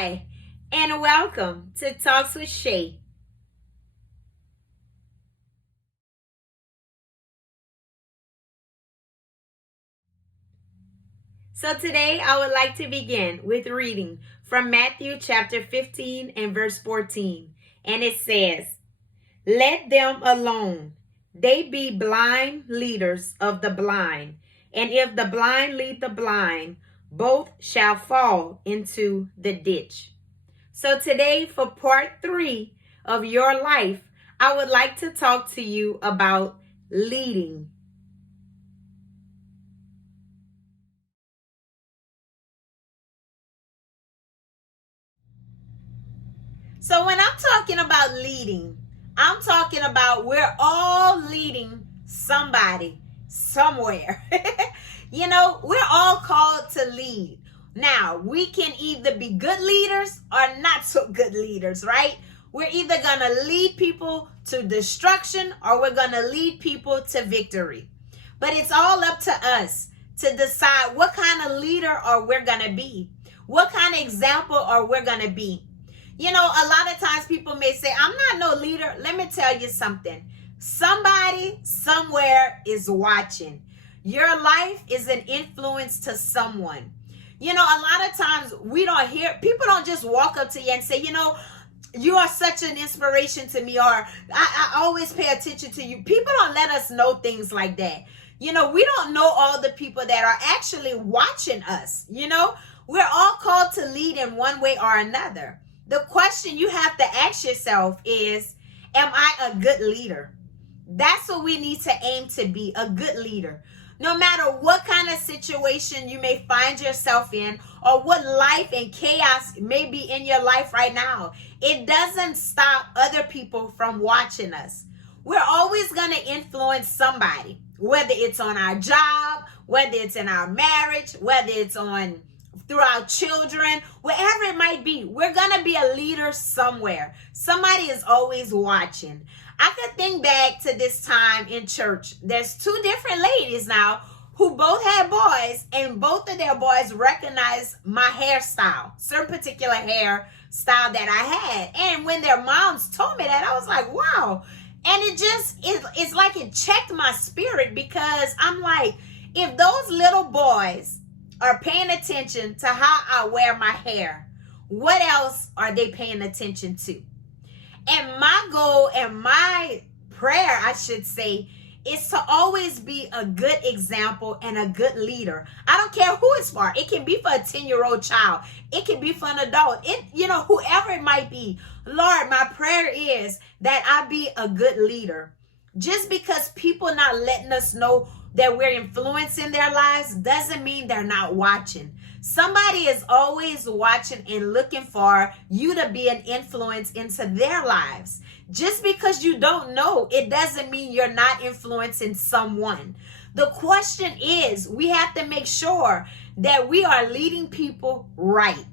Hi, and welcome to Talks with Shay. So today I would like to begin with reading from Matthew chapter 15 and verse 14. And it says, "Let them alone. They be blind leaders of the blind. And if the blind lead the blind, both shall fall into the ditch." So today, for part 3 of your life, I would like to talk to you about leading. So when I'm talking about leading, I'm talking about we're all leading somebody somewhere. We're all called to lead. Now, we can either be good leaders or not so good leaders, right? We're either going to lead people to destruction or we're going to lead people to victory. But it's all up to us to decide what kind of leader are we're going to be. What kind of example are we going to be? A lot of times people may say, "I'm not no leader." Let me tell you something. Somebody somewhere is watching. Your life is an influence to someone. A lot of times we don't hear, people don't just walk up to you and say, "You are such an inspiration to me," or I always pay attention to you. People don't let us know things like that. We don't know all the people that are actually watching us. We're all called to lead in one way or another. The question you have to ask yourself is, am I a good leader? That's what we need to aim to be, a good leader. No matter what kind of situation you may find yourself in or what life and chaos may be in your life right now, it doesn't stop other people from watching us. We're always going to influence somebody, whether it's on our job, whether it's in our marriage, whether it's on through our children, wherever it might be. We're going to be a leader somewhere. Somebody is always watching. I could think back to this time in church. There's 2 different ladies now who both had boys, and both of their boys recognized my hairstyle, certain particular hairstyle that I had. And when their moms told me that, I was like, wow. And it's like it checked my spirit, because I'm like, if those little boys are paying attention to how I wear my hair, what else are they paying attention to? And my goal and my prayer, I should say, is to always be a good example and a good leader. I don't care who it's for. It can be for a 10-year-old child. It can be for an adult. Whoever it might be. Lord, my prayer is that I be a good leader. Just because people not letting us know that we're influencing their lives doesn't mean they're not watching. Somebody is always watching and looking for you to be an influence into their lives. Just because you don't know, it doesn't mean you're not influencing someone. The question is, we have to make sure that we are leading people right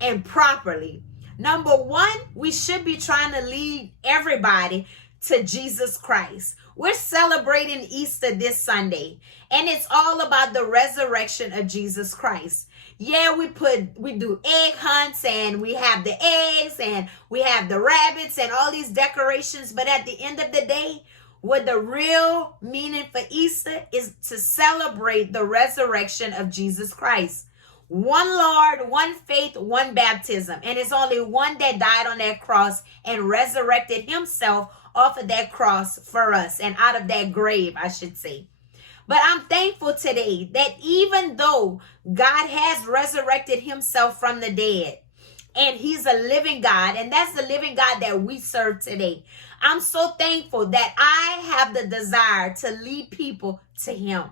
and properly. Number 1, we should be trying to lead everybody to Jesus Christ. We're celebrating Easter this Sunday, and it's all about the resurrection of Jesus Christ. Yeah, we do egg hunts, and we have the eggs, and we have the rabbits and all these decorations, but at the end of the day, what the real meaning for Easter is to celebrate the resurrection of Jesus Christ. One Lord, one faith, one baptism. And it's only one that died on that cross and resurrected himself off of that cross for us, and out of that grave, I should say. But I'm thankful today that even though God has resurrected himself from the dead, and he's a living God, and that's the living God that we serve today, I'm so thankful that I have the desire to lead people to him.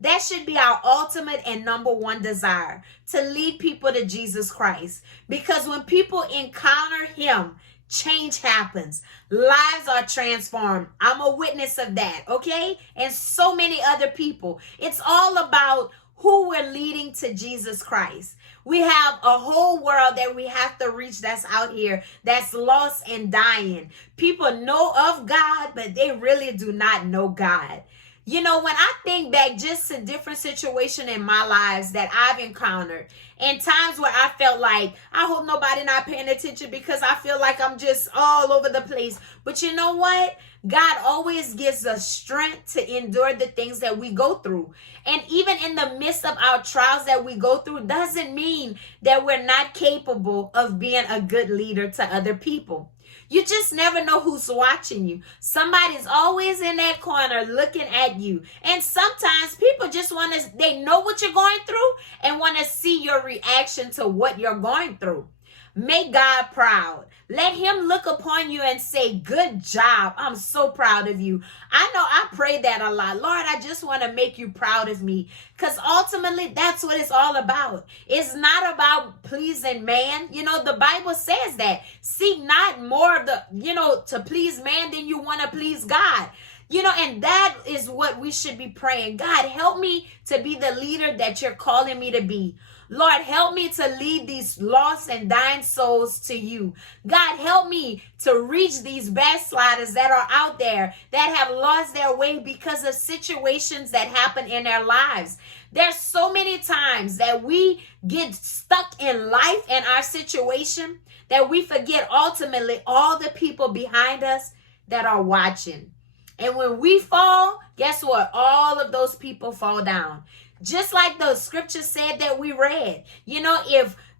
That should be our ultimate and number 1 desire, to lead people to Jesus Christ. Because when people encounter him, change happens. Lives are transformed. I'm a witness of that, okay? And so many other people. It's all about who we're leading to Jesus Christ. We have a whole world that we have to reach that's out here, that's lost and dying. People know of God, but they really do not know God. You know, when I think back just to different situations in my lives that I've encountered, and times where I felt like, I hope nobody not paying attention because I feel like I'm just all over the place. But you know what? God always gives us strength to endure the things that we go through. And even in the midst of our trials that we go through, doesn't mean that we're not capable of being a good leader to other people. You just never know who's watching you. Somebody's always in that corner looking at you. And sometimes people just they know what you're going through and want to see your reaction to what you're going through. Make God proud. Let him look upon you and say, good job. I'm so proud of you. I know I pray that a lot. Lord, I just want to make you proud of me. Because ultimately, that's what it's all about. It's not about pleasing man. You know, the Bible says that. Seek not more of to please man than you want to please God. You know, and that is what we should be praying. God, help me to be the leader that you're calling me to be. Lord, help me to lead these lost and dying souls to you. God, help me to reach these backsliders that are out there that have lost their way because of situations that happen in their lives. There's so many times that we get stuck in life and our situation that we forget ultimately all the people behind us that are watching. And when we fall, guess what? All of those people fall down. Just like the scripture said that we read. You know,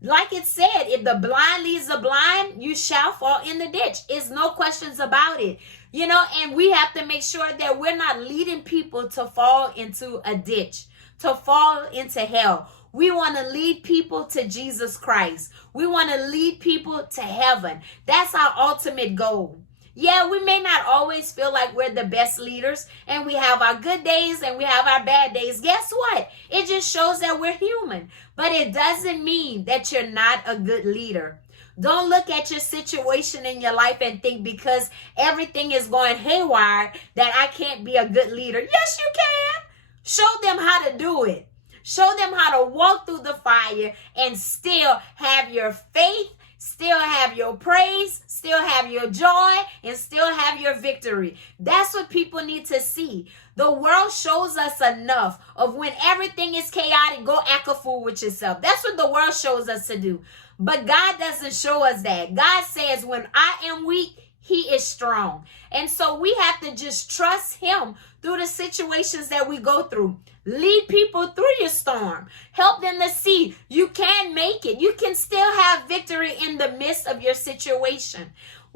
like it said, if the blind leads the blind, you shall fall in the ditch. It's no questions about it. You know, and we have to make sure that we're not leading people to fall into a ditch, to fall into hell. We want to lead people to Jesus Christ. We want to lead people to heaven. That's our ultimate goal. Yeah, we may not always feel like we're the best leaders, and we have our good days and we have our bad days. Guess what? It just shows that we're human, but it doesn't mean that you're not a good leader. Don't look at your situation in your life and think because everything is going haywire that I can't be a good leader. Yes, you can. Show them how to do it. Show them how to walk through the fire and still have your faith, still have your praise, still have your joy, and still have your victory. That's what people need to see. The world shows us enough of when everything is chaotic, go act a fool with yourself. That's what the world shows us to do. But God doesn't show us that. God says, when I am weak, he is strong. And so we have to just trust him through the situations that we go through. Lead people through your storm. Help them to see you can make it. You can still have victory in the midst of your situation.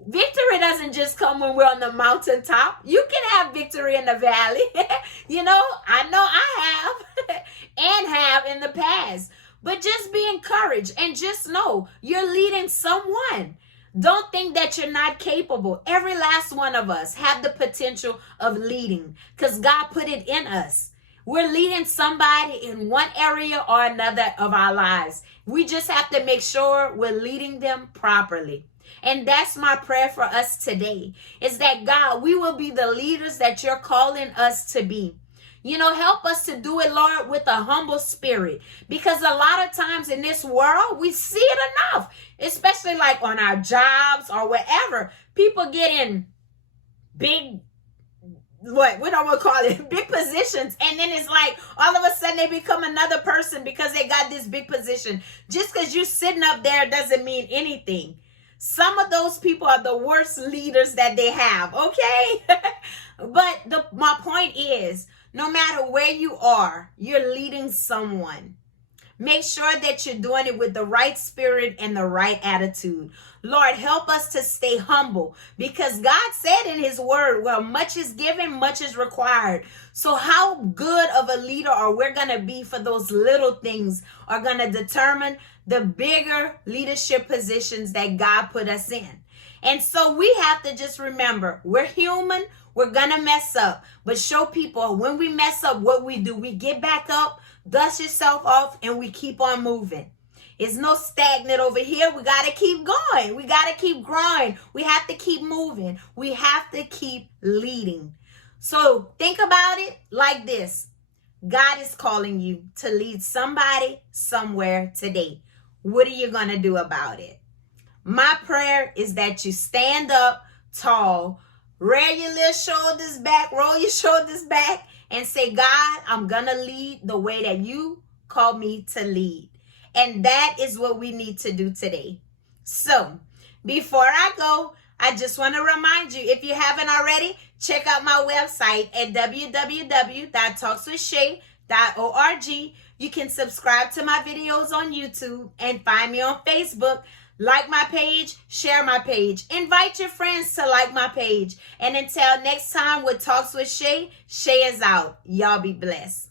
Victory doesn't just come when we're on the mountaintop. You can have victory in the valley. You know I have and have in the past. But just be encouraged and just know you're leading someone. Don't think that you're not capable. Every last one of us have the potential of leading because God put it in us. We're leading somebody in one area or another of our lives. We just have to make sure we're leading them properly. And that's my prayer for us today, is that God, we will be the leaders that you're calling us to be. You know, help us to do it, Lord, with a humble spirit. Because a lot of times in this world, we see it enough, especially like on our jobs or wherever. People get in big, we don't want to call it, big positions. And then it's like all of a sudden they become another person because they got this big position. Just because you're sitting up there doesn't mean anything. Some of those people are the worst leaders that they have, okay? But my point is, no matter where you are, you're leading someone. Make sure that you're doing it with the right spirit and the right attitude. Lord, help us to stay humble because God said in his word, well, much is given, much is required. So how good of a leader are we going to be for those little things are going to determine the bigger leadership positions that God put us in. And so we have to just remember, we're human. We're going to mess up, but show people when we mess up what we do. We get back up, dust yourself off, and we keep on moving. It's no stagnant over here. We got to keep going. We got to keep growing. We have to keep moving. We have to keep leading. So think about it like this. God is calling you to lead somebody somewhere today. What are you going to do about it? My prayer is that you stand up tall, rear your little shoulders back, roll your shoulders back, and say, God, I'm going to lead the way that you call me to lead. And that is what we need to do today. So before I go, I just want to remind you, if you haven't already, check out my website at www.talkswithshay.org. You can subscribe to my videos on YouTube and find me on Facebook. Like my page, share my page. Invite your friends to like my page. And until next time with Talks with Shay, Shay is out. Y'all be blessed.